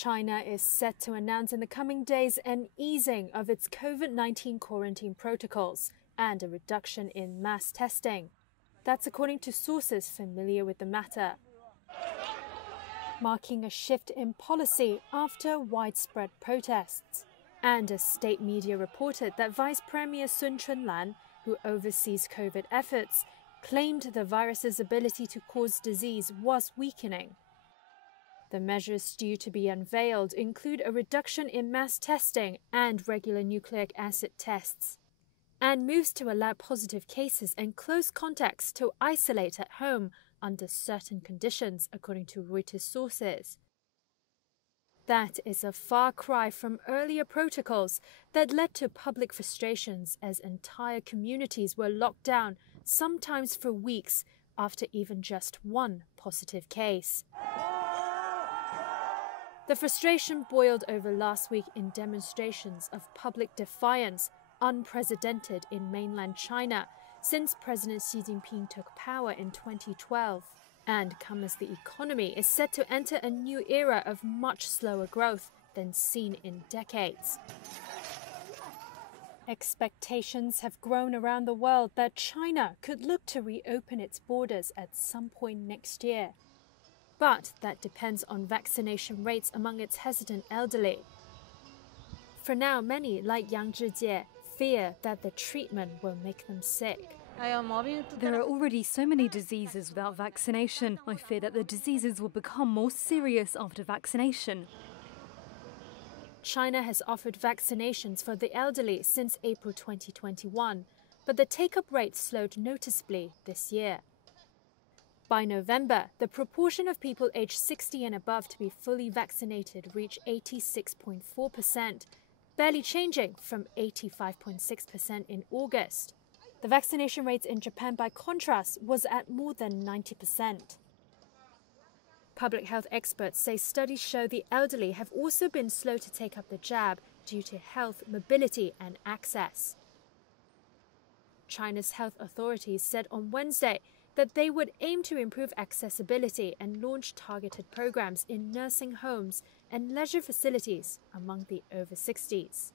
China is set to announce in the coming days an easing of its COVID-19 quarantine protocols and a reduction in mass testing. That's according to sources familiar with the matter, marking a shift in policy after widespread protests. And as state media reported that Vice Premier Sun Chunlan, who oversees COVID efforts, claimed the virus's ability to cause disease was weakening. The measures due to be unveiled include a reduction in mass testing and regular nucleic acid tests, and moves to allow positive cases and close contacts to isolate at home under certain conditions, according to Reuters sources. That is a far cry from earlier protocols that led to public frustrations as entire communities were locked down, sometimes for weeks, after even just one positive case. The frustration boiled over last week in demonstrations of public defiance, unprecedented in mainland China since President Xi Jinping took power in 2012, and come as the economy is set to enter a new era of much slower growth than seen in decades. Expectations have grown around the world that China could look to reopen its borders at some point next year. But that depends on vaccination rates among its hesitant elderly. For now, many, like Yang Zhijie, fear that the treatment will make them sick. There are already so many diseases without vaccination. I fear that the diseases will become more serious after vaccination. China has offered vaccinations for the elderly since April 2021, but the take-up rate slowed noticeably this year. By November, the proportion of people aged 60 and above to be fully vaccinated reached 86.4%, barely changing from 85.6% in August. The vaccination rates in Japan, by contrast, was at more than 90%. Public health experts say studies show the elderly have also been slow to take up the jab due to health, mobility and access. China's health authorities said on Wednesday that they would aim to improve accessibility and launch targeted programs in nursing homes and leisure facilities among the over 60s.